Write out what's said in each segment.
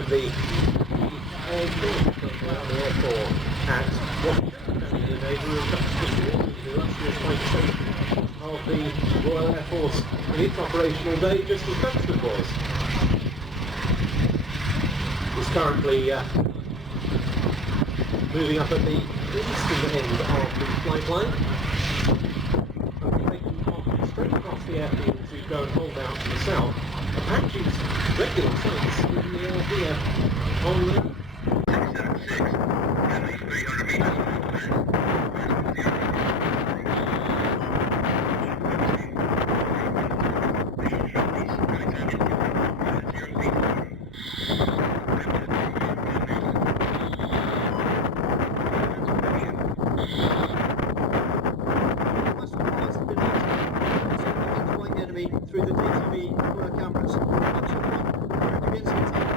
find the airport at what in the neighbour of Duxford, the illustrious station of the Royal Air Force in its operational day, just as Duxford was. It's currently moving up at the eastern end of the flight line. Taking off straight across the airfield to go and hold out to the south. Apache's regular sites in the air here on the 676, at least 300 meters. Through the DTV work cameras. Up to the front, begins to attack.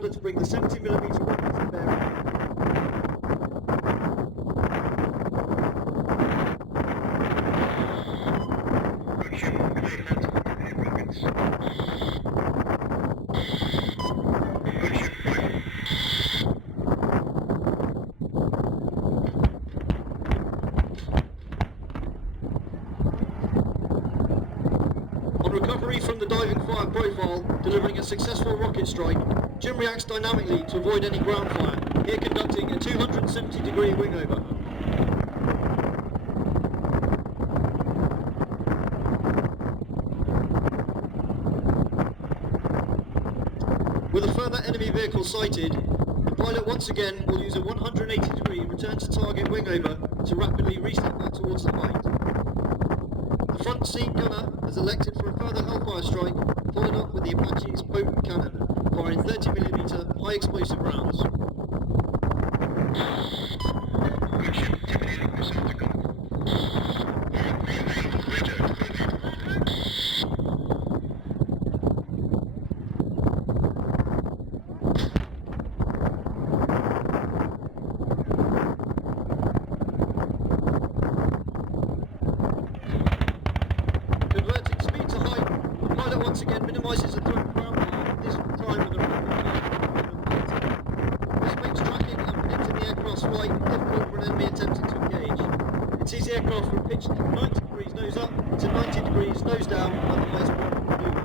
To bring the 70mm rockets to bear. On recovery from the diving fire profile, delivering a successful rocket strike, Jim reacts dynamically to avoid any ground fire, here conducting a 270-degree wingover. With a further enemy vehicle sighted, the pilot once again will use a 180-degree return to target wingover to rapidly reset that towards the height. The front seat gunner has elected for a further hellfire strike, followed up with the Apache's potent cannon, firing 30mm high explosive rounds. Converting speed to height, the pilot once again minimises the threat of ground fire, this time with a rapid This makes tracking and predicting the aircraft's flight difficult for an enemy attempting to engage. It sees the aircraft from pitched 90 degrees nose up to 90 degrees nose down at the highest point of maneuver.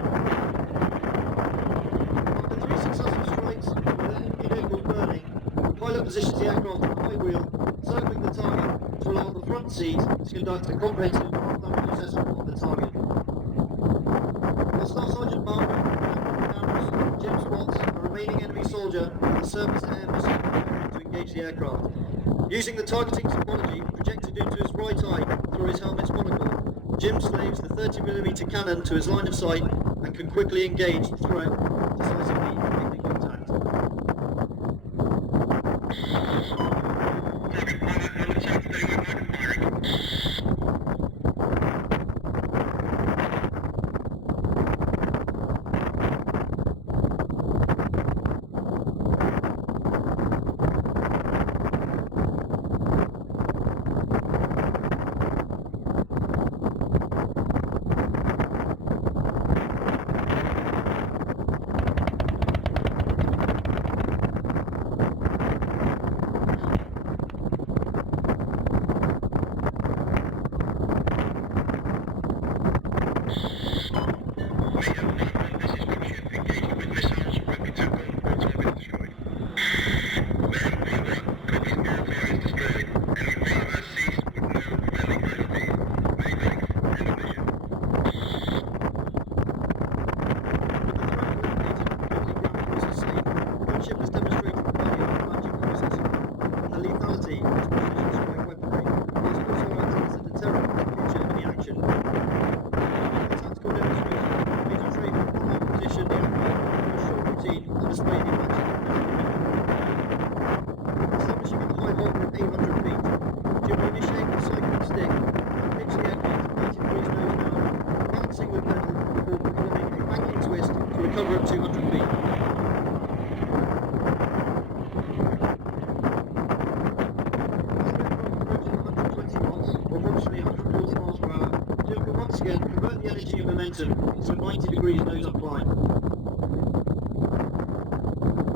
After 3 successful strikes with the enemy vehicles burning, the pilot positions the aircraft on a high wheel, circling the target to allow the front seat to conduct a comprehensive thermal assessment of the target. Staff Sergeant Bowman, cameras, Jim spots a remaining enemy soldier with a surface-to-air missile preparing to engage the aircraft. Using the targeting symbology projected into his right eye through his helmet's monocle, Jim slaves the 30mm cannon to his line of sight and can quickly engage the threat, decisively making contact. Target pilot on the south, stay with back and firing. its precision strike weaponry, whilst also acting as a deterrent for future enemy action. The tactical demonstration Major Trader will position the aircraft for a short routine and display the Apache. Establishing at a high level of 800 feet, Jim will initiate the cycling stick and pitch the aircraft at 90 degrees nose down, balancing with pedal before performing a banking twist to recover at 200 feet. Approximately 140 miles per hour, Jim will once again convert the energy and momentum into a 90 degrees nose up climb.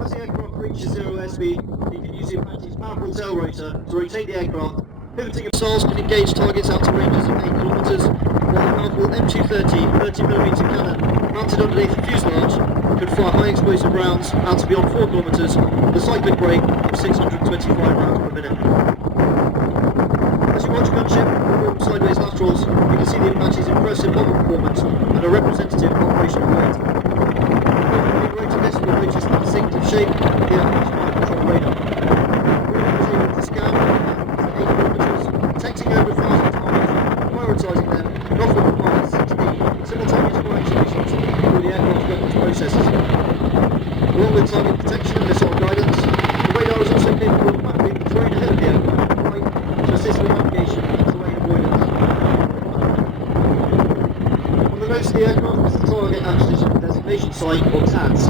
As the aircraft reaches zero airspeed, he can use the Apache's powerful tail rotor to rotate the aircraft, pivoting. Missiles can engage targets out to ranges of 8 kilometers, while the powerful M230 30mm cannon mounted underneath the fuselage could fire high explosive rounds out to beyond 4 kilometers with a cyclic rate of 625 rounds per minute. As you watch a gunship perform sideways laterals, you can see the Apache's impressive hover performance and a representative operational weight. The rotor decimal reaches that distinctive shape of the Apache's flight control radar. Radar is able to scan to 8 kilometers, detecting over 1,000 targets, prioritising them, and often requires 16 simultaneous flight solutions through the aircraft's weapons processors. Along with target detection and missile guidance, the radar is also capable of mapping the terrain ahead of the aircraft to assist with navigation and terrain avoidance. On the nose of the aircraft is the Target Acquisition Designation Site, or TADS.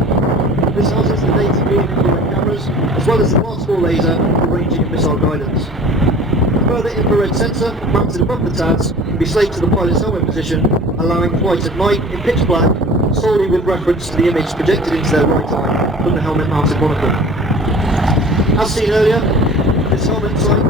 This houses the data beam infrared cameras, as well as the Class 4 laser for ranging and missile guidance. A further infrared sensor mounted above the TADS can be saved to the pilot's helmet position, allowing flight at night in pitch black, solely with reference to the image projected into their right eye from the helmet mounted monocle. As seen earlier, this helmet sight